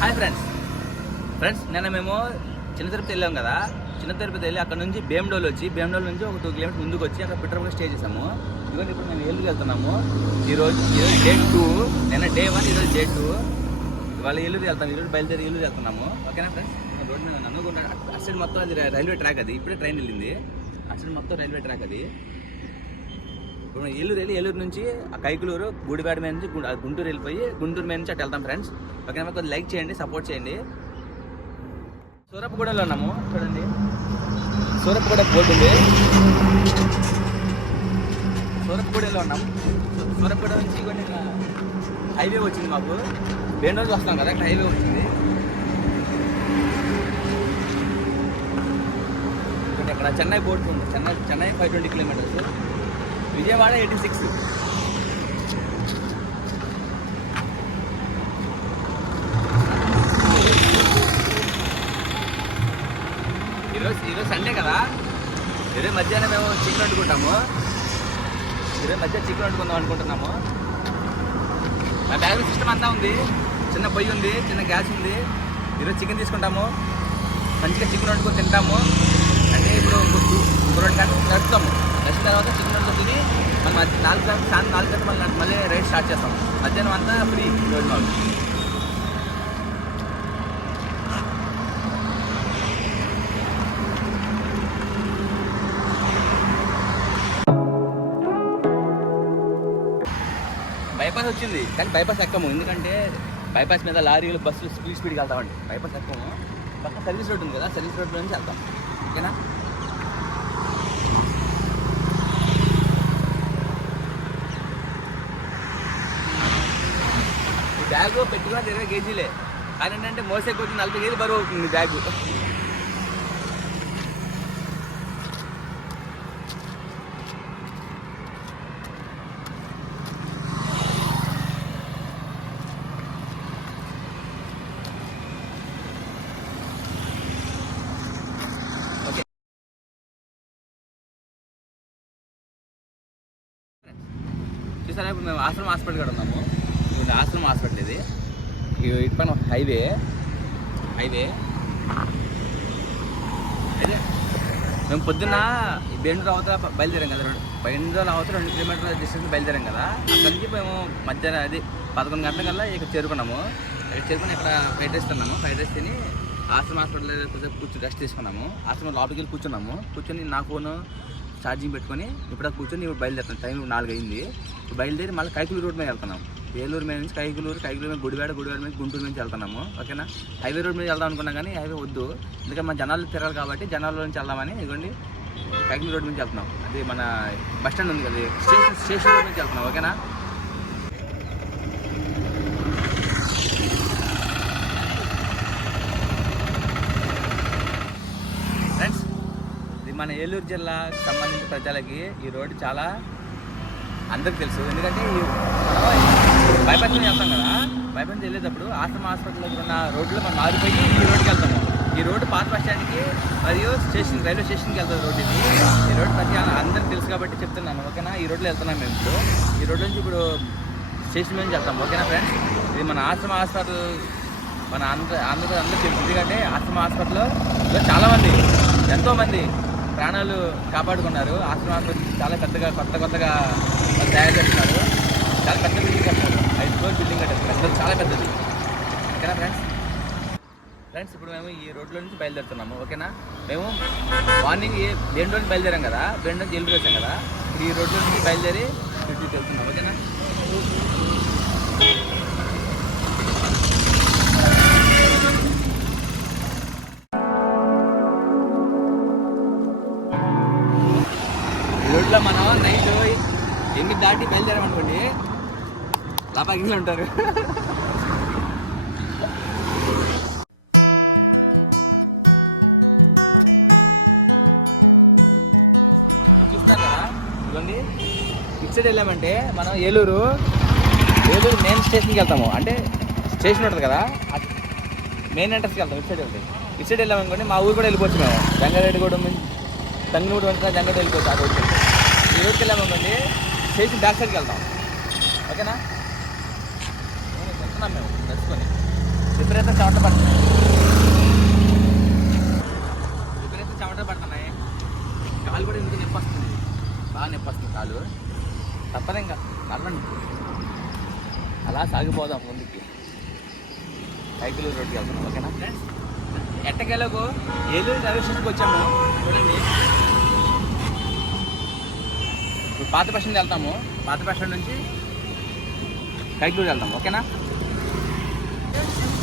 Hi friends friends నిన్న మేము చిన్న తిరుపతి వెళ్ళాం కదా. చిన్న తిరుపతి వెళ్ళి అక్కడ నుంచి భీమడోలు వచ్చి భీమడోలు నుంచి ఒక టూ కిలోమీటర్ ముందుకు వచ్చి అక్కడ పెట్రోల్ స్టే చేసాము. ఇవన్నీ ఇప్పుడు మేము ఏళ్ళకి వెళ్తున్నాము. ఈరోజు ఈరోజు డే టూ నిన్న డే వన్ ఈరోజు డే టూ ఇవాళ ఏలూరు వెళ్తాము ఈరోజు బయలుదేరి ఏలూరు వెళ్తున్నాము. ఓకేనా ఫ్రెండ్స్ రోడ్ మీద నన్నుకుంటాడు అటు సైడ్ మొత్తం అది రైల్వే ట్రాక్ అది. ఇప్పుడే ట్రైన్ వెళ్ళింది. అటు సైడ్ మొత్తం రైల్వే ట్రాక్ అది. ఇప్పుడు ఏలూరు వెళ్ళి ఏలూరు నుంచి ఆ కైకులూరు గుడిపేట మీద నుంచి గుంటూరు వెళ్ళిపోయి గుంటూరు మీద నుంచి అటు వెళ్తాం ఫ్రెండ్స్ ఒక కొద్దిగా లైక్ చేయండి సపోర్ట్ చేయండి. సూరప్పగూడలో ఉన్నాము చూడండి. సూరప్పగూడ బోర్డు ఉంది. సూరప్పగూడలో ఉన్నాం. సూ- నుంచి కొన్ని హైవే వచ్చింది మాకు. బెండోకి వస్తాం కదా హైవే వచ్చింది. ఇక్కడ ఇక్కడ చెన్నై బోర్డు ఉంది. Chennai Chennai five twenty kilometres. Vijayawada eighty six. ఈరోజు ఈరోజు సండే కదా? ఈరోజు మధ్యాహ్నం మేము చికెన్ వండుకుంటాము. ఈరోజు మధ్య చికెన్ వండుకుందాం అనుకుంటున్నాము. మా బ్యాగ్ సిస్టమ్ అంతా ఉంది. చిన్న పొయ్యి ఉంది చిన్న గ్యాస్ ఉంది. ఈరోజు చికెన్ తీసుకుంటాము. మంచిగా చికెన్ వండుకొని తింటాము. అంటే ఇప్పుడు రెండు గంటలు నడుపుతాము నడిచిన తర్వాత చికెన్ వండుకొని తిని మనం మధ్య నాలుగు గంటల సాయంత్రం నాలుగు గంటల మళ్ళీ మళ్ళీ రైడ్ స్టార్ట్ చేస్తాం. మధ్యాహ్నం అంతా ఫ్రీ రోజు బైపాస్ వచ్చింది కానీ బైపాస్ ఎక్కము. ఎందుకంటే బైపాస్ మీద లారీలు బస్సులు స్పీడ్ స్పీడ్కి వెళ్తామండి. బైపాస్ ఎక్కము. పక్క సర్వీస్ రోడ్ ఉంది కదా సర్వీస్ రోడ్ నుంచి వెళ్తాం ఓకేనా? బ్యాగ్ పెట్టుకున్న ఇరవై కేజీలే. కానీ ఏంటంటే మోసే కొద్ది నలభై కేజీ బరువు అవుతుంది బ్యాగ్. చూసారా ఇప్పుడు మేము ఆశ్రమం హాస్పిటల్ కూడా ఉన్నాము. ఇది ఆశ్రమం హాస్పిటల్ ఇది. ఇటు పైన హైవే. హైవే. అదే మేము పొద్దున్న బెండూరు అవతల బయలుదేరాం కదా రెండు బెండూరు అవతల రెండు కిలోమీటర్ల డిస్టెన్స్ బయలుదేరాం కదా. అక్కడి నుంచి మేము మధ్యాహ్నం అది పదకొండు గంటల కల్లా ఇక్కడ చేరుకున్నాము. ఇక్కడ చేరుకుని ఇక్కడ ఫ్రైడ్ రైస్ తిన్నాము. ఫ్రైడ్ రైస్ తిని ఆశ్రమ హాస్పిటల్ కొంచెం కూర్చొని రెస్ట్ తీసుకున్నాము. ఆశ్రమం లోపలికి వెళ్ళి కూర్చున్నాము. కూర్చొని నా ఫోను ఛార్జింగ్ పెట్టుకొని ఇప్పుడు కూర్చొని ఇప్పుడు బయలుదేరుతాం టైం నాలుగు అయింది బయలుదేరి మళ్ళీ కైకులు రోడ్ మీద వెళ్తున్నాం. ఏలూరు మీద నుంచి కైగులూరు కైగులూరు మీద గుడివాడ గుడివాడ మీద గుంటూరు నుంచి వెళ్తున్నాము. ఓకేనా? హైవే రోడ్ మీద వెళ్దాం అనుకున్నా కానీ హైవే వద్దు. ఎందుకంటే మన జనాలు తిరగాలి కాబట్టి జనాల నుంచి వెళ్దామని ఇదిగోండి కైగులూరు రోడ్ నుంచి వెళ్తున్నాం. అది మన బస్ స్టాండ్ ఉంది కదా స్టేషన్ స్టేషన్ రోడ్ నుంచి వెళ్తున్నాం. ఓకేనా? ఫ్రెండ్స్ ఇది మన ఏలూరు జిల్లాకు సంబంధించిన ప్రజలకి ఈ రోడ్డు చాలా అందరికి తెలుసు. ఎందుకంటే ఈ బైపాస్ నుంచి వెళ్తాం కదా. బైపాస్ వెళ్ళేటప్పుడు ఆశ్రమ హాస్పిటల్ దగ్గర ఉన్న రోడ్లో మనం మారిపోయి ఈ రోడ్డుకి వెళ్తాము ఈ రోడ్డు పాత బస్ స్టాండ్కి మరియు స్టేషన్ రైల్వే స్టేషన్కి వెళ్తుంది రోడ్డు ఇది. ఈ రోడ్డు ప్రతి అందరికి తెలుసు కాబట్టి చెప్తున్నాను ఓకేనా? ఈ రోడ్లో వెళ్తున్నాం మేము ఇప్పుడు. ఈ రోడ్డు నుంచి ఇప్పుడు స్టేషన్ మీద నుంచి వెళ్తాం ఓకేనా ఫ్రెండ్స్? ఇది మన ఆశ్రమ హాస్పిటల్ మన ఆంధ్ర అందరూ అందరూ తెలుసు. ఎందుకంటే ఆశ్రమ హాస్పిటల్లో ఇలా చాలామంది ఎంతోమంది ప్రాణాలు కాపాడుకున్నారు. ఆశ్రమ హాస్పిటల్ చాలా పెద్దగా కొత్త కొత్తగా తయారు చేస్తున్నారు. చాలా పెద్ద బిల్డింగ్ కట్టారు ఫ్లోర్ బిల్డింగ్ కట్టారు పెద్దది చాలా పెద్దది. ఓకేనా ఫ్రెండ్స్? ఫ్రెండ్స్ ఇప్పుడు మేము ఈ రోడ్లో నుంచి బయలుదేరుతున్నాము. ఓకేనా? మేము మార్నింగ్ బెండ్ నుంచి బయలుదేరాం కదా? బెండ్ నుంచి ఎల్లు వచ్చాం కదా? ఈ రోడ్లో నుంచి బయలుదేరి డ్యూటీకి వెళ్తున్నాం. ఓకేనా? ఈ రోడ్లో మనం నైట్ ఎనిమిది దాటి బయలుదేరామనుకోండి లాపాకి ఉంటారు. చూస్తారు కదా? ఇదిగోండి. ఇటు సైడ్ వెళ్ళామంటే మనం ఏలూరు ఏలూరు మెయిన్ స్టేషన్కి వెళ్తాము. అంటే స్టేషన్ ఉంటుంది కదా? మెయిన్ ఎంట్రన్స్కి వెళ్తాం ఇటు సైడ్ వెళ్తే. ఇటు సైడ్ వెళ్ళామనుకోండి మా ఊరు కూడా వెళ్ళిపోవచ్చు మేము. జంగారెడ్డిగూడెం నుంచి తంగినూడు వంట జంగారెడ్డి వెళ్ళిపోవచ్చు ఆ రోడ్కి ఈ రోడ్కి వెళ్ళామనుకోండి స్టేషన్ బ్యాక్ సైడ్కి వెళ్తాం. ఓకేనా? వెళ్తున్నాం మేము. నడుచుకొని విపరీత చెమట పడుతున్నాయి. విపరీత చెమట పడుతున్నాయి. కాలు కూడా ఎందుకు నొప్పి వస్తుంది. బాగా నొప్పి వస్తుంది కాలు. తప్పదు ఇంకా. నల్లండి అలా సాగిపోదాం ముందుకి. సైకిల్ రోడ్డుకి వెళ్తున్నాం ఓకేనా? ఎట్టకేలకు? ఏలూరు రైల్వే స్టేషన్కి వచ్చాము. చూడండి. ఇప్పుడు పాత బస్ వెళ్తాము. పాత బస్ నుంచి కైకలూరు వెళ్తాం ఓకేనా? Thank you.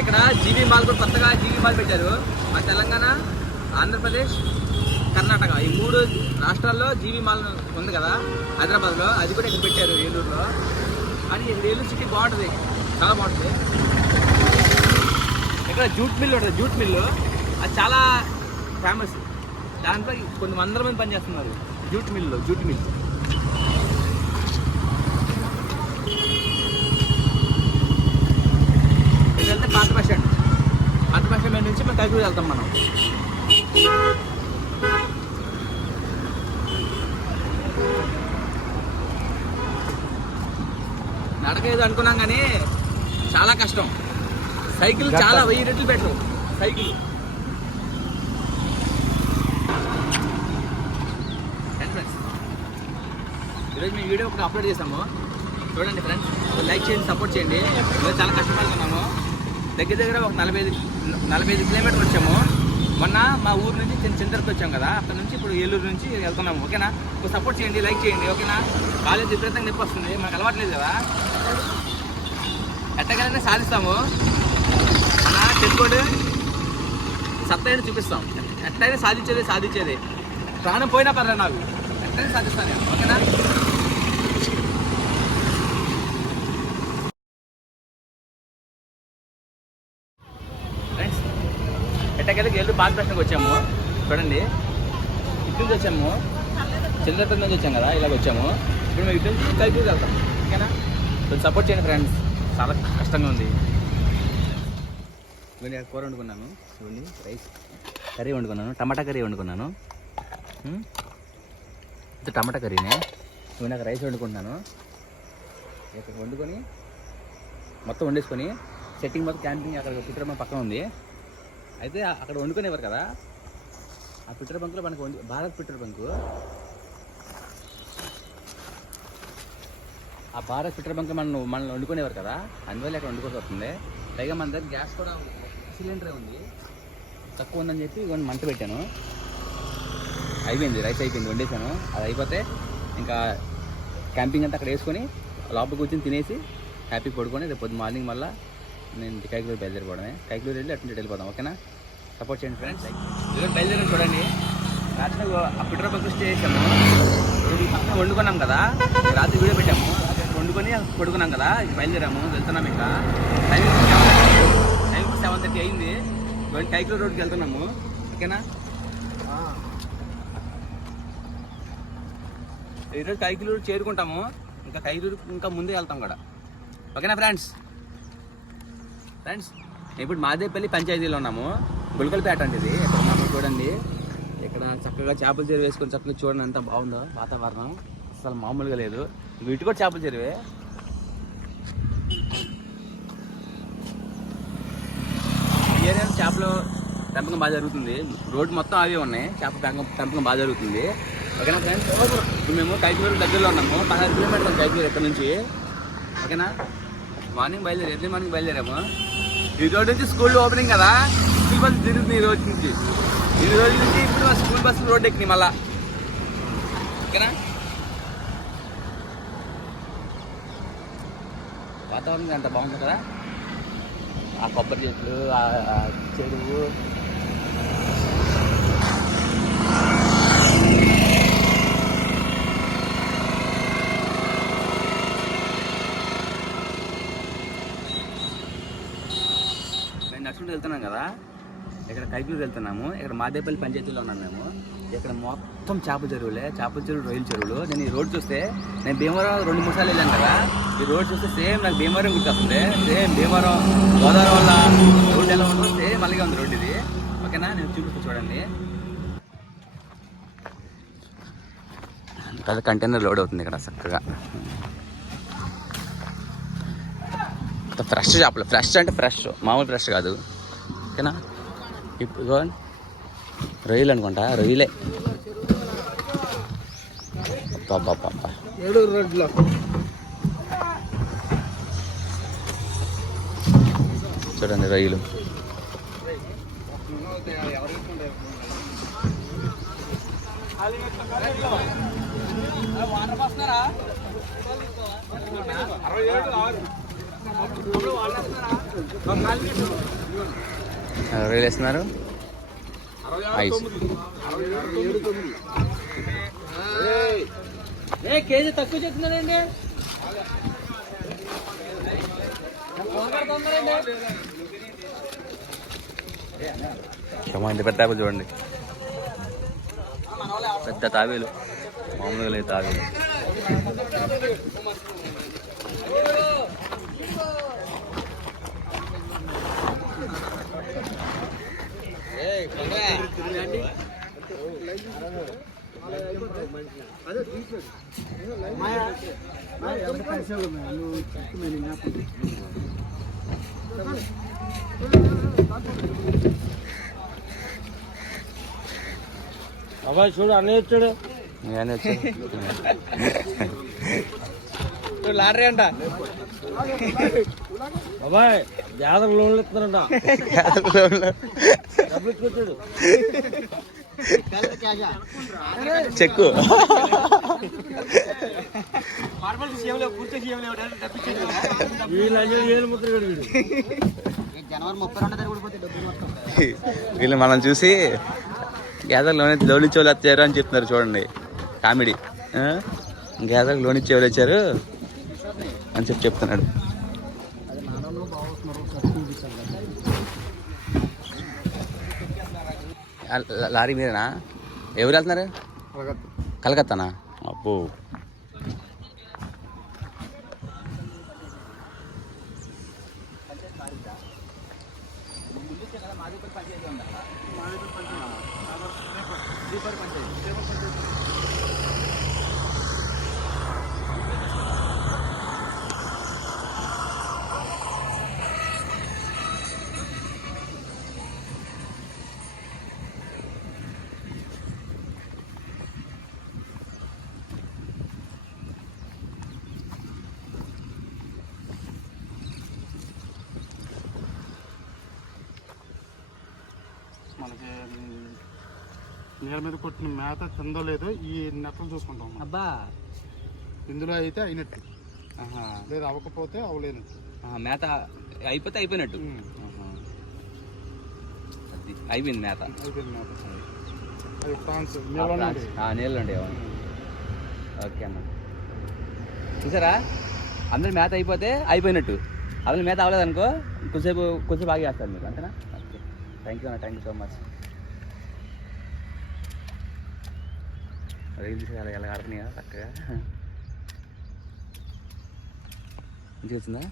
ఇక్కడ జీవీ మాల్ కూడా కొత్తగా జీవీ మాల్ పెట్టారు. మా తెలంగాణ ఆంధ్రప్రదేశ్ కర్ణాటక. ఈ మూడు రాష్ట్రాల్లో జీవీ మాల్ ఉంది కదా హైదరాబాద్లో. అది కూడా ఇక్కడ పెట్టారు ఏలూరులో. అని ఏలూరు సిటీ బాగుంటుంది. చాలా బాగుంటుంది. ఇక్కడ జూట్ మిల్ ఉంటుంది జూట్ మిల్లు అది చాలా ఫేమస్ దాంట్లో కొంతమంది మంది పనిచేస్తున్నారు. జూట్ మిల్లు జూట్ మిల్లు ఇది వెళ్తే పాత బస్ స్టాండ్ పాత బస్ కైకూరు వెళ్తాం మనం. నడక ఏదో అనుకున్నాం కానీ చాలా కష్టం. సైకిల్ చాలా వెయ్యి రెట్లు బెటర్ సైకిల్. ఈరోజు మేము వీడియో ఒకటి అప్లోడ్ చేసాము చూడండి ఫ్రెండ్స్ లైక్ చేయండి సపోర్ట్ చేయండి. చాలా కష్టపడుతున్నాము. దగ్గర దగ్గర ఒక నలభై ఐదు నలభై ఐదు కిలోమీటర్లు వచ్చాము. మొన్న మా ఊరు నుంచి చిన్న చింతరకు వచ్చాం కదా అక్కడ నుంచి ఇప్పుడు ఏలూరు నుంచి వెళ్తున్నాము ఓకేనా? ఒక సపోర్ట్ చేయండి లైక్ చేయండి ఓకేనా? కాలేజ్ విపరీతంగా నొప్పి వస్తుంది మనకు అలవాట్లేదు కదా? ఎట్టగలనే సాధిస్తాము. మన తెలుగుడు సత్తైన చూపిస్తాం. ఎట్టయినా సాధించేది సాధించేది. ప్రాణం పోయినా పర్లేదు నాకు. ఎట్టయినా సాధిస్తాను ఓకేనా ఫ్రెండ్స్ ఎట్టకెళ్ళకి ఎల్లు పాత ప్రశ్నకు వచ్చాము. చూడండి. ఇటు నుంచి వచ్చాము. చంద్రపతి నుంచి వచ్చాం కదా ఇలాగ వచ్చాము. ఇప్పుడు మేము ఇటు నుంచి కలిపి వెళ్తాం. ఓకేనా? కొంచెం సపోర్ట్ చేయండి ఫ్రెండ్స్ చాలా కష్టంగా ఉంది. చూడండి కూర వండుకున్నాను. చూడండి రైస్ కర్రీ వండుకున్నాను. టమాటా కర్రీ వండుకున్నాను. ఇది టమాటా కర్రీనే చూడండి అక్కడ రైస్ వండుకుంటున్నాను. ఇక్కడ వండుకొని మొత్తం వండేసుకొని సెట్టింగ్ మొత్తం క్యాంపింగ్ అక్కడ పెట్రోల్ పక్కన ఉంది. అయితే అక్కడ వండుకునేవారు కదా? ఆ పెట్రోల్ బంక్లో మనకు వండు భారత్ పెట్రోల్ బంకు. ఆ భారత్ పెట్రోల్ బంక్ మనం మనల్ని వండుకునేవారు కదా? అందువల్ల అక్కడ వండుకోవాల్సి వస్తుంది. పైగా మన దగ్గర గ్యాస్ కూడా సిలిండర్ ఉంది. తక్కువ ఉందని చెప్పి ఇవన్నీ మంట పెట్టాను. అయిపోయింది రైస్ అయిపోయింది వండేసాను అది అయిపోతే ఇంకా క్యాంపింగ్ అంతా అక్కడ వేసుకొని లోపల కూర్చొని తినేసి హ్యాపీ పడుకొని రేపు పొద్దు మార్నింగ్ మళ్ళీ నేను కైకులూరు బయలుదేరిపోవడమే. కైకులూరు వెళ్ళి అటు వెళ్ళిపోదాం ఓకేనా? సపోర్ట్ చేయండి ఫ్రెండ్స్ ఈరోజు బయలుదేరి చూడండి. రాత్రి అప్పుడు పెట్రోల్ బంక్ స్టే చేసాము ఈ పక్కన వండుకున్నాం కదా. రాత్రి వీడియో పెట్టాము. వండుకొని పడుకున్నాం కదా. బయలుదేరాము. వెళ్తున్నాం ఇంకా. టైం టైం సెవెన్ థర్టీ అయింది. ఇవాళ రోడ్కి వెళ్తున్నాము. ఓకేనా? ఈరోజు కైకిలూరు చేరుకుంటాము. ఇంకా కైకిలూరు ఇంకా ముందే వెళ్తాం కూడా. ఓకేనా ఫ్రెండ్స్ ఫ్రెండ్స్ ఇప్పుడు మాదేపల్లి పంచాయతీలో ఉన్నాము. గుల్కల్పేట అండి ఇది. ఇక్కడ చూడండి. ఇక్కడ చక్కగా చేపల చెరువు వేసుకొని చక్కగా చూడండి ఎంత బాగుందో వాతావరణం. అసలు మామూలుగా లేదు. వీటి కూడా చేపల చెరువే. ఏరియా ఏరియాలో చేపలు పెంపకం బాగా జరుగుతుంది. రోడ్డు మొత్తం అవే ఉన్నాయి. చేపల పెంపకం పెంపకం బాగా జరుగుతుంది. ఓకేనా ఫ్రెండ్స్ ఇప్పుడు మేము కైకూరు దగ్గరలో ఉన్నాము. పదహారు కిలోమీటర్లు కైకూరు ఇక్కడ నుంచి. ఓకేనా? మార్నింగ్ బయలుదేరి ఎర్లీ మార్నింగ్ బయలుదేరాము. ఈ రోజు నుంచి స్కూల్ ఓపెనింగ్ కదా? స్కూల్ బస్సు తిరుగుతుంది ఈ రోజు నుంచి. ఈ రోజు నుంచి ఇప్పుడు మా స్కూల్ బస్సు రోడ్ ఎక్కినాయి మళ్ళా. ఓకేనా? వాతావరణం అంత బాగుంది కదా ఆ కొబ్బరి చెట్లు ఆ ఆ చెరువు. నేను నడుచుకుంటూ వెళ్తున్నాను కదా? ఇక్కడ కైపూర్ వెళ్తున్నాము. ఇక్కడ మాదేపల్లి పంచాయతీలో ఉన్నాం మేము. ఇక్కడ మొత్తం చేపల చెరువులే చేపల చెరువు రొయ్యల చెరువులు. నేను ఈ రోడ్ చూస్తే నేను భీమవరం రెండు మూడు సార్లు వెళ్ళాను కదా. ఈ రోడ్ చూస్తే సేమ్ నాకు భీమవరం గుర్తొస్తుంది. సేమ్ భీమవరం గోదావరి వల్ల రోడ్ ఎలా ఉంటుందో సేమ్ అలాగే ఉంది రోడ్ ఇది. ఓకేనా? నేను చూపిస్తాను చూడండి. కదా కంటైనర్ లోడ్ అవుతుంది ఇక్కడ చక్కగా. ఫ్రెష్ చేపలు. ఫ్రెష్ అంటే ఫ్రెష్. మామూలు ఫ్రెష్ కాదు. ఓకేనా? ఇప్పుడు. రొయ్యలు అనుకుంటా రొయ్యలే అబ్బా చూడండి రొయ్యలు రొయ్యలు వేస్తున్నారు ఐస్. ఏ కేజీ తక్కువ చెప్తున్నారండి ఏమో ఇంత పెద్ద తాబేలు చూడండి. పెద్ద తాబేలు. మామూలుగా లేదు తాబేలు. అబ్బాయి చూడు అన్నీ వచ్చాడు. నేనే వచ్చాను లాటరీ అంట. అబ్బాయి జాతర లోన్లు ఇస్తున్నారంట. డబ్బులు ఇచ్చుకొచ్చాడు చెక్కు. వీళ్ళు మనం చూసి గేదర్లోని లోనిచ్చే వచ్చారు అని చెప్తున్నారు చూడండి. కామెడీ. గేదర్ లోనిచ్చే వాళ్ళు వచ్చారు అని చెప్పి చెప్తున్నాడు ఆ ల- లారీ మీరేనా ఎవరు వెళ్తున్నారు? కలకత్తానా? అబ్బో. మనకి నీళ్ళ మీద కొట్టిన మేత తిందో లేదో ఈ నెట్టలు చూసుకుంటాం మనం. అబ్బా! ఇందులో అయితే అయినట్టు. ఆహా. లేదు అవ్వకపోతే అవ్వలేనట్టు. ఆహా, మేత అయిపోతే అయిపోయినట్టు. ఆహా. అది అయిపోయింది మేత. అయిపోయింది మేత. అది. ఫ్రాన్స్ నీళ్ళలోనే ఉండేవి. నీళ్ళు ఉండే. ఓకే అన్న. చూసారా? అందరు మేత అయిపోతే అయిపోయినట్టు. అందులో మేత అవ్వలేదు అనుకో కొద్దిసేపు కొద్దిసేపు బాగా చేస్తారు మీరు అంతేనా? థ్యాంక్ యూ అన్న. థ్యాంక్ యూ సో మచ్ రైలు తీసి ఎలా ఆడుతున్నాయా? చక్కగా. మంచిగా వచ్చిందా?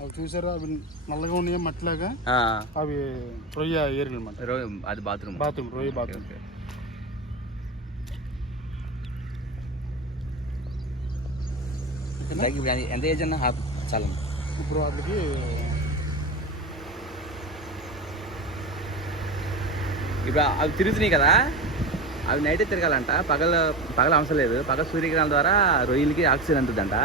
అవి చూసారా? అవి నల్లగా ఉన్నాయి మట్టిలాగా. ఆ, అవి రొయ్య ఏరియలు అనమాట అది బాత్రూమ్. బాత్రూమ్ రొయ్య బాత్రూమ్. ఎంత ఏజ్ అన్న? చాలా ఇప్పుడు వాటికి ఇప్పుడు అవి తిరుగుతున్నాయి కదా అవి నైట్ తిరగాలంట. పగల పగల అవసరం లేదు. పగల సూర్యకిరణాల ద్వారా రొయ్యలకి ఆక్సిజన్ అందుతుందంట.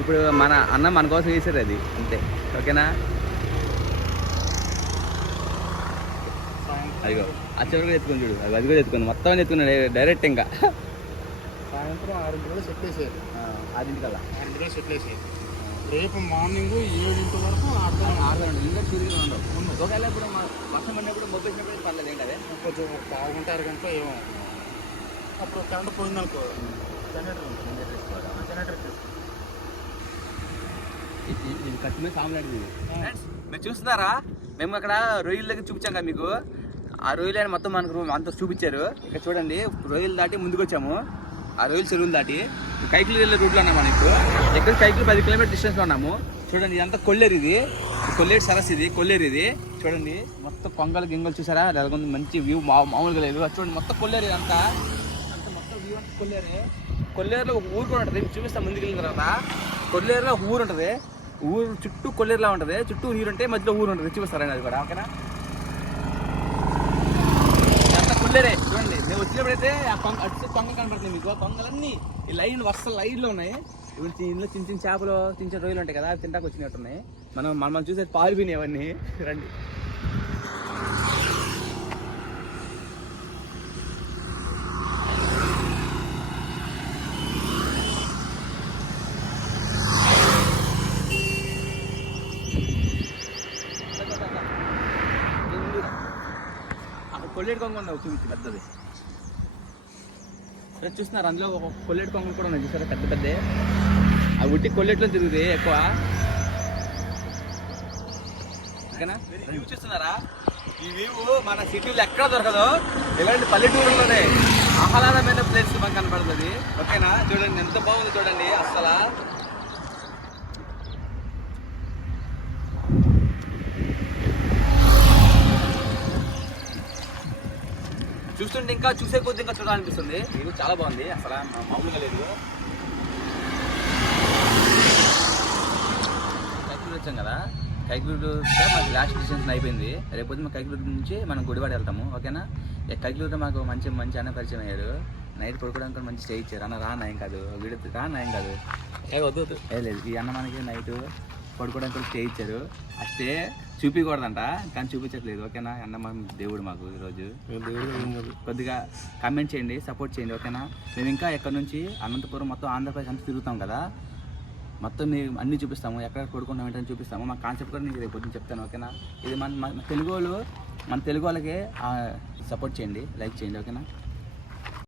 ఇప్పుడు మన అన్న మన కోసం వేసారు అది. అంతే. ఓకేనా? అదిగో. ఆ చివరికి ఎత్తుకొని చూడు. అది కూడా ఎత్తుకుంది మొత్తం ఎత్తుకున్నాడు డైరెక్ట్ ఇంకా. సాయంత్రం ఆరు గంటలు సెట్ వేసేది ఆరింటికల్లా. ఆరు గంటలు సెట్ వేసేది రేపు మార్నింగ్ ఏడింటి వరకు ఆడతాం. ఒకవేళ ఇప్పుడు వర్షం పడినప్పుడు మొబ్బు వేసినప్పుడు పర్లేదు ఏంటి అదే కొంచెం గంట అరగంట ఏమో. అప్పుడు కరెంట్ పోయిందనుకో జనరేటర్ ఉంటుంది జనరేటర్ ఇది కట్టు మీద సాములాంటిది మీరు చూస్తున్నారా? మేము అక్కడ రొయ్యల దగ్గర చూపించాం కదా మీకు. ఆ రొయ్యలు అని మొత్తం మనకు అంతా చూపించారు. ఇక్కడ చూడండి రొయ్యలు దాటి ముందుకు వచ్చాము ఆ రోజులు చెరువులు దాటి కైకిలు వెళ్ళే రూట్లో ఉన్నాం మనం ఇప్పుడు. ఎక్కడ కైకిలు పది కిలోమీటర్ డిస్టెన్స్లో ఉన్నాము. చూడండి ఇదంతా కొల్లేరు ఇది. కొల్లేరు సరస్సు ఇది కొల్లేరు ఇది. చూడండి మొత్తం కొంగలు గింగలు చూసారా? ఎలాగుంది మంచి వ్యూ మా మామూలుగా లేదు. చూడండి మొత్తం కొల్లేరు ఇదంతా. అంత మొత్తం వ్యూ అంతా కొల్లేరే. కొల్లేరులో ఒక ఊరు కూడా ఉంటుంది. చూపిస్తాం ముందుకు వెళ్ళిన తర్వాత. కొల్లేరులో ఒక ఊరు ఉంటుంది. ఊరు చుట్టూ కొల్లేరులా ఉంటుంది. చుట్టూ నీరు ఉంటే మధ్యలో ఊరు ఉంటుంది. చూపిస్తారండి అది కూడా? ఓకేనా? అంత కొల్లేరే. చూడండి నేను వచ్చినప్పుడైతే ఆ కొంగ అటు కొంగ కనపడుతుంది మీకు. ఆ కొంగలన్నీ ఈ లైన్ వరుస లైన్లో ఉన్నాయి. ఇవి ఇందులో చిన్న చిన్న చేపలు చిన్న చిన్న రొయ్యలు ఉంటాయి కదా అవి తింటాకు వచ్చినట్టు ఉన్నాయి. మనం మనం చూసే పారిపోయినాయి అవన్నీ. రండి. కొల్లేడు కొంగ ఉంది? చూపించి పెద్దది. చూస్తున్నారు. అందులో ఒక కొల్లెట్ కొంగలు కూడా ఉన్నాయి చూసారా? పెద్ద పెద్ద. ఆ ఉట్టి కొల్లెట్లో తిరుగుతాయి ఎక్కువ. ఓకేనా? వ్యూ చూస్తున్నారా? ఈ వ్యూ మన సిటీలో ఎక్కడ దొరకదు ఇలాంటి పల్లెటూరులోనే ఆహ్లాదమైన ప్లేస్ మనకు కనపడుతుంది. ఓకేనా? చూడండి ఎంత బాగుంది చూడండి అసలు. చూస్తుంటే ఇంకా చూసే కొద్ది ఇంకా చూడాలనిపిస్తుంది. ఇది చాలా బాగుంది. అసలు మామూలుగా లేదు. కైకలూరు వచ్చాం కదా. కైకలూరు మాకు లాస్ట్ డిస్టెన్స్ అయిపోయింది. రేపు మా కైకలూరు నుంచి మనం గుడివాడ వెళ్తాము. ఓకేనా? కైకలూరులో మాకు మంచి మంచి అన్న పరిచయం అయ్యారు. నైట్ పడుకోవడానికి మంచి స్టే ఇచ్చారు. అన్న రా నయం కాదు. వీడియో రా నయం కాదు. ఏ వద్దు. ఏ లేదు. ఈ అన్న మనకి నైట్ పడుకోవడానికి కూడా స్టే ఇచ్చారు. ఆ స్టే చూపించకూడదంట కానీ చూపించట్లేదు. ఓకేనా? అన్న మన దేవుడు మాకు ఈరోజు కొద్దిగా కామెంట్ చేయండి సపోర్ట్ చేయండి ఓకేనా? మేము ఇంకా ఎక్కడి నుంచి? అనంతపురం మొత్తం ఆంధ్రప్రదేశ్ అంతా తిరుగుతాం కదా. మొత్తం మేము అన్ని చూపిస్తాము. ఎక్కడ పడుకున్నాం ఏంటని చూపిస్తాము. మా కాన్సెప్ట్ కూడా నీకు రేపు చెప్తాను ఓకేనా? ఇది మన మన తెలుగు వాళ్ళు మన తెలుగు వాళ్ళకి సపోర్ట్ చేయండి లైక్ చేయండి ఓకేనా?